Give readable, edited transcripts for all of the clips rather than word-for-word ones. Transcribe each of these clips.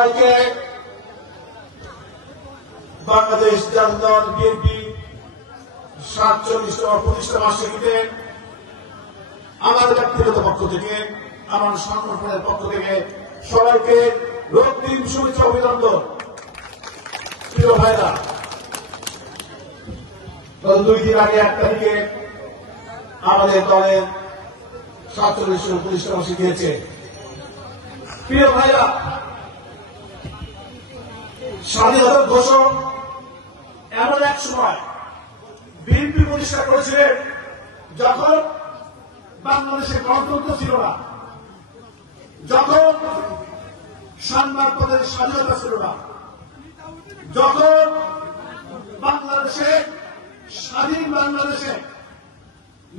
সবাইকে বাংলাদেশ জাতীয় দল বিএনপি 47তম প্রতিষ্ঠা বার্ষিকীতে আমার ব্যক্তিগত পক্ষ থেকে, আমার সংগঠনের পক্ষ থেকে সবাইকে রক্তিম শুভেচ্ছা অভিনন্দন। প্রিয় ভাইরা, গত 2 দিন আগে 1 তারিখে আমাদের দলের 47তম প্রতিষ্ঠা বার্ষিকী হয়েছে। প্রিয় ভাইরা, স্বাধীনতার ঘোষক এমন এক সময় বিএনপি প্রতিষ্ঠা করেছিলেন যখন বাংলাদেশে গণতন্ত্র ছিল না, যখন সংবাদপত্রের স্বাধীনতা ছিল না, যখন বাংলাদেশে স্বাধীন বাংলাদেশে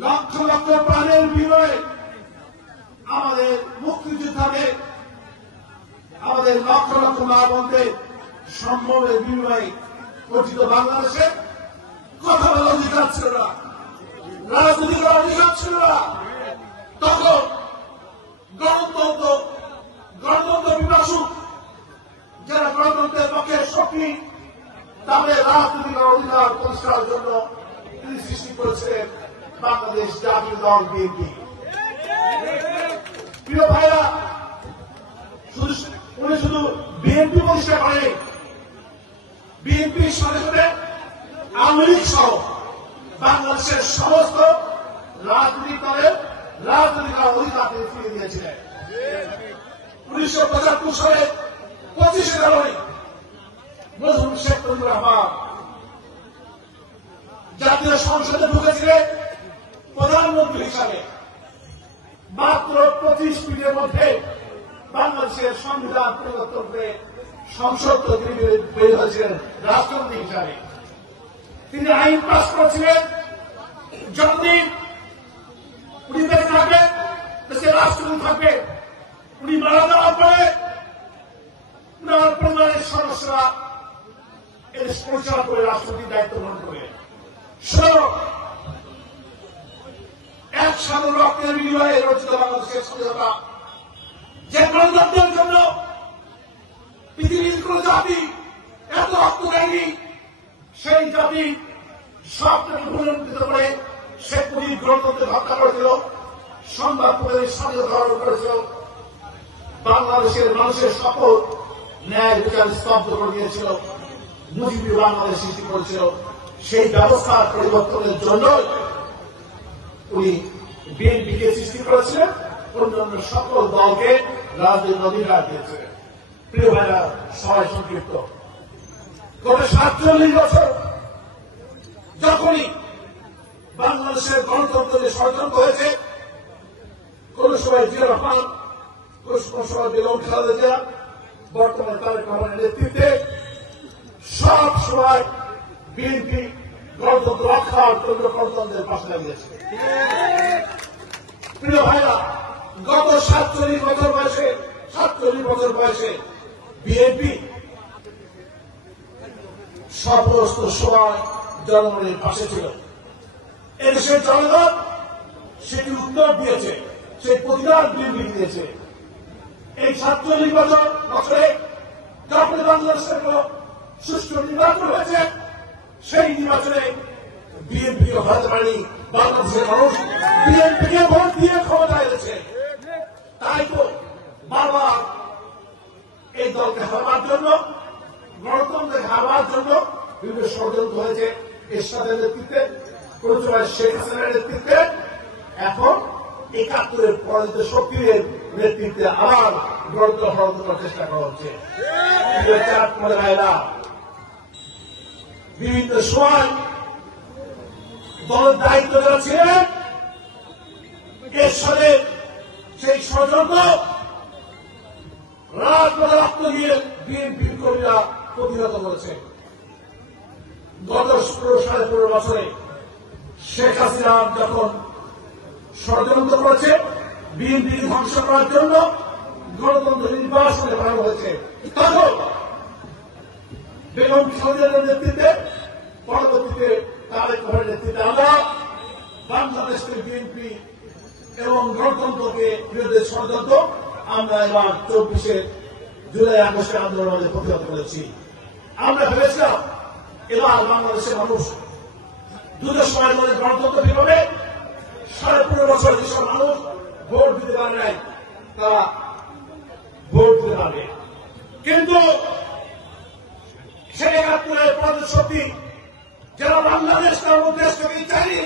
লক্ষ লক্ষ প্রাণের বিনিময়ে আমাদের মুক্তিযোদ্ধাদের, আমাদের লক্ষ লক্ষ মা বোনদের সম্ভবের বিনিময়ে গঠিত বাংলাদেশে কথা বলার অধিকার ছিল না, রাজনীতি করার অধিকার ছিল না। তখন গণতন্ত্র বিভাসক যারা গণতন্ত্রের পক্ষে শক্তি, তাদের রাজনীতি করার অধিকার প্রতিষ্ঠার জন্য তিনি সৃষ্টি করেছিলেন বাংলাদেশ জাতীয় দল বিএনপি। প্রিয় ভাইরা, উনি শুধু বিএনপি প্রতিষ্ঠা করে, বিএনপির সাথে সাথে আওয়ামী লীগ সহ বাংলাদেশের সমস্ত রাজনৈতিক দলের রাজনৈতিক অধিকার তিনি ফিরিয়ে দিয়েছিলেন। 1975 সালে 25শে জানুয়ারি মরহুম শেখ মুজিবুর রহমান জাতীয় সংসদে ঢুকেছিলেন প্রধানমন্ত্রী হিসাবে। মাত্র 25 মিনিটের মধ্যে বাংলাদেশের সংবিধান পরিবর্তন করে সংসদ তিনি বের হয়েছিলেন রাষ্ট্রপতি হিসাবে। তিনি আইন পাস করেছিলেন, যতদিন উনি বেঁচে থাকবেন দেশের রাষ্ট্রপতি থাকবে, উনি মারা যাওয়ার পরে উনার পরিবারের সদস্যরা এর পরিচালনা করে রাষ্ট্রপতির দায়িত্ব গ্রহণ করে। 1 সাগর রক্তের বিনিময়ে রচিত বাংলাদেশের স্বাধীনতা, যে গণতন্ত্রের জন্য পৃথিবীর কোন জাতি এত রক্ত দেয়নি, সেই জাতি সবটাকে পুনরুদ্ধিত করে শেখ মুজিব গণতন্ত্রের হত্যা করেছিল, সংবাদপত্রের স্বাধীনতা হরণ করেছিল, বাংলাদেশের মানুষের সকল ন্যায় বিচার স্তব্ধ করে দিয়েছিল, মুজিবী বাংলাদেশ সৃষ্টি করেছিল। সেই ব্যবস্থার পরিবর্তনের জন্য উনি বিএনপিকে সৃষ্টি করেছিলেন, অন্যান্য সকল দলকে রাজনৈতিক অধিকার দিয়েছিলেন। প্রিয় ভাইরা, সবাই সংক্ষিপ্ত, গত 47 বছর যখনই বাংলাদেশের গণতন্ত্রের ষড়যন্ত্র হয়েছে, কোন সময় জিয়া রহমান, কোন সময় বেগম খালেদা জিয়া, বর্তমানে তারেক রহমানের নেতৃত্বে সব সময় বিএনপি গণতন্ত্র রক্ষার জন্য গণতন্ত্রের পাশে দাঁড়িয়েছে। প্রিয় ভাইরা, গত 47 বছর বয়সে বিএনপি সমস্ত সময় জনগণের পাশে ছিল। এদেশের জনগণ সেটি উত্তর দিয়েছে, সেই প্রতিদান বিএনপি দিয়েছে। এই 47 বছরে যখন বাংলাদেশের সুষ্ঠু নির্বাচন হয়েছে, সেই নির্বাচনে বিএনপিকে হতে পারেনি বাংলাদেশের মানুষ, বিএনপিকে ভোট দিয়ে ক্ষমতায় এনেছে। তাই তো বারবার এই দলকে হারবার জন্য, গণতন্ত্রকে হারবার জন্য বিভিন্ন ষড়যন্ত্র হয়েছে। এরশাদের নেতৃত্বে, কোন সময় শেখ হাসিনার নেতৃত্বে, এখন 71-এর পরাজিত শক্তির নেতৃত্বে আবার গণতন্ত্র হরণ করার চেষ্টা করা হচ্ছে। বিভিন্ন সময় দলের দায়িত্ব যারা ছিলেন, এর সাথে সেই ষড়যন্ত্র রাজপথে রক্ত দিয়ে বিএনপি কর্মীরা প্রতিহত করেছে। গত 15 বছরে শেখ হাসিনা যখন ষড়যন্ত্র করেছে বিএনপি ধ্বংস করার জন্য, গণতন্ত্র নির্বাচনে বানানো হয়েছে, তখন বেগম খালেদার নেতৃত্বে, পরবর্তীতে তারেক রহমানের নেতৃত্বে আমরা বাংলাদেশের বিএনপি এবং গণতন্ত্রকে বিরুদ্ধে ষড়যন্ত্র আমরা এবার 24-এর জুলাই আগস্টের আন্দোলনের প্রতিহত করেছি। আমরা ভেবেছিলাম এবার বাংলাদেশের মানুষ দ্রুত সময়ের মধ্যে গণতন্ত্র ফিরে পাবে। 15.5 বছর যেসব মানুষ ভোট দিতে পারে নাই তারা ভোট দিতে পারবে, কিন্তু সেই 71-এর পরাজিত শক্তি যারা বাংলাদেশ নামক দেশটাকে চাইনি,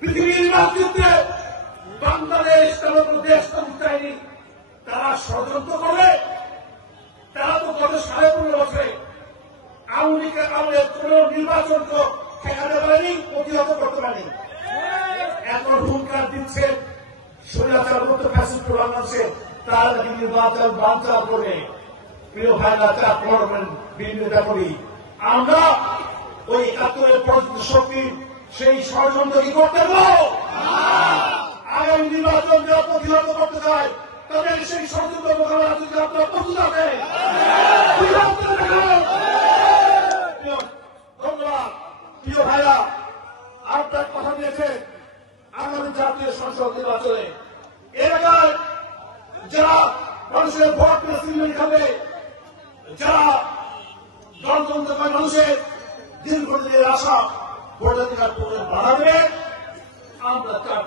পৃথিবীর মানচিত্রে বাংলাদেশ নামক দেশ চাইনি, তারা ষড়যন্ত্র করবে। তারা তো গত 15.5 বছরে আওয়ামী লীগের আমলে কোন নির্বাচনকে ঠেকাতে পারেনি, প্রতিহত করতে পারেনি। এখন হুঙ্কার দিচ্ছে স্বৈরাচার মুক্ত ফ্যাসিস্ট বাংলাদেশে তারা নাকি নির্বাচন বানচাল করবে। প্রিয় ভাইরা, চাপ করবেন বিরোধিতা করি। আমরা ওই 71-এর পরাজিত শক্তি সেই ষড়যন্ত্র কি করতে পারবো? আগামী নির্বাচন যারা প্রতিহত করতে চায় তাদের সেই ষড়যন্ত্র মোকাবেলা যদি আপনারা প্রস্তুত আছেন। ধন্যবাদ। প্রিয় ভাইরা, আপনার কথা দিয়েছে আগামী জাতীয় সংসদ নির্বাচনে এলাকায় যারা মানুষের ভোট সিগন্যাল খাবে, যারা গণতন্ত্র মানুষের দীর্ঘদিনের আশা ভোটাধিকার বাধা দেবে, আমরা 4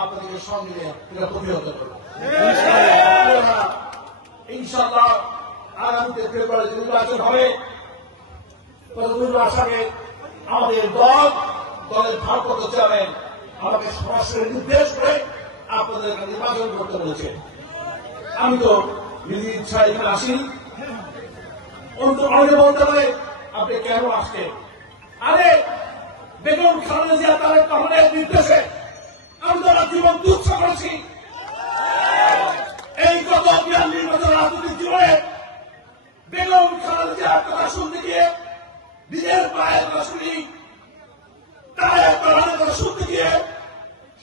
আপনাদেরকে সঙ্গে এটা প্রতিহত করব ইনশাআল্লাহ। আগামীতে ফেব্রুয়ারি নির্বাচন হবে, নির্বাচনে আমাদের দলের ভারপ্রাপ্ত চেয়ারম্যান আমাকে সরাসরি নির্দেশ করে আপনাদের নির্বাচন করতে বলেছে। আমি তো নিজের ইচ্ছা এখানে আসিনি। অনেকে বলতে পারে আপনি কেন আসছেন? আরে বেগম খালেদা জিয়া তারেক রহমানের নির্দেশে আমি তো জীবন তুচ্ছ করেছি। এই গত 42 বছর রাজনৈতিক জীবনে বেগম খালেদা জিয়ার কথা শুনতে গিয়ে নিজের পায়ের কথা শুনি, তারেক রহমানের কথা শুনতে গিয়ে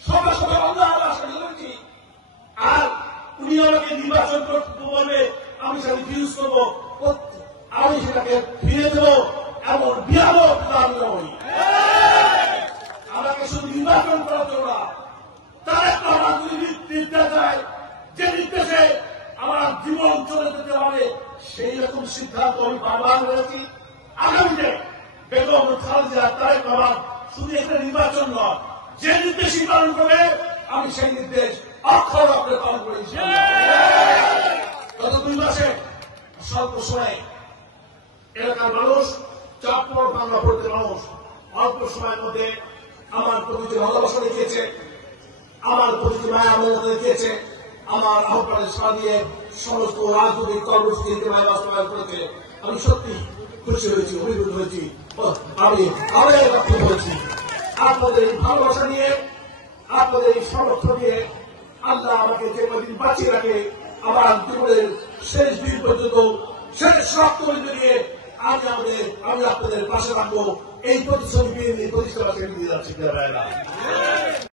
সবাই সবাই অন্যায় আশা করেছি। আর উনি আমাকে নির্বাচন করতে বলবে, আমি সেটা রিফিউজ করবো, আমি সেটাকে ফিরে দেবো, এমন বিয়াদব আমি নই। আমাকে শুধু নির্বাচন করার জন্য না, তারেক রহমান যদি নির্দেশ দেয়, যে নির্দেশে আমার জীবন চলে যেতে পারে, সেই রকম সিদ্ধান্ত আমি বারবার করেছি। আগামীতে বেগম খালেদা জিয়া তারেক রহমান শুধু একটা নির্বাচন নয়, যে নির্দেশই পালন করবে আমি সেই নির্দেশ অক্ষর অক্ষরে পালন করেছি। গত 2 মাসে স্বল্প সময়ে এলাকার মানুষ, চাঁদপুর বাংলা পড়তে মানুষ অল্প সময়ের মধ্যে আমার প্রতি যে ভালোবাসা দেখিয়েছে, আমার প্রতি যে মায়া মমতা দেখিয়েছে, আমার আহ্বানের সাড়া দিয়ে সমস্ত রাজনৈতিক কর্মসূচিতে মায়া বাস্তবায়ন করেছে। আমি সত্যি খুশি হয়েছি, অভিভূত হয়েছি, আমি আবেগ হয়েছি। আপনাদের এই ভালোবাসা নিয়ে, আপনাদের এই সমর্থন নিয়ে আল্লাহ আমাকে যে কদিন বাঁচিয়ে রাখে, আমার জীবনের শেষ দিন পর্যন্ত শেষ রক্ত নিয়ে আমি আপনাদের পাশে রাখবো। এই প্রতিশ্রুতি প্রতিষ্ঠা দিয়ে যাচ্ছি।